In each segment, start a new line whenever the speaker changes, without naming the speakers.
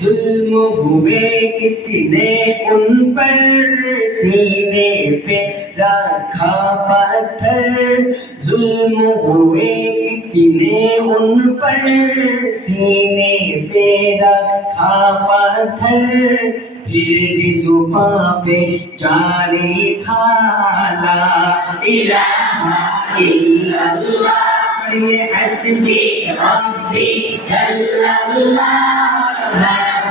जुल्म हुए कितने उन पर? सीने पे रखा पत्थर। जुल्म हुए कितने उन पर? सीने पे रखा पत्थर। फिर भी जुबा पे जारी था ला इलाहा इल्लल्लाह। ये हस्बी रब्बी जल्लल्लाह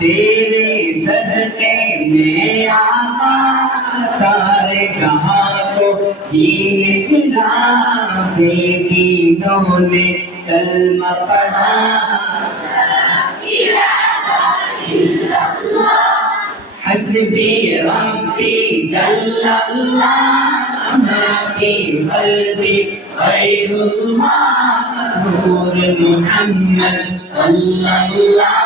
तेरे सदके में आका सारे जहाँ को ही निकला बेदीनों ने कलमा पढ़ा। हसबी रब्बी जल्लल्लाह मा फ़ी कल्बी नूर मुहम्मद सल्लल्लाहु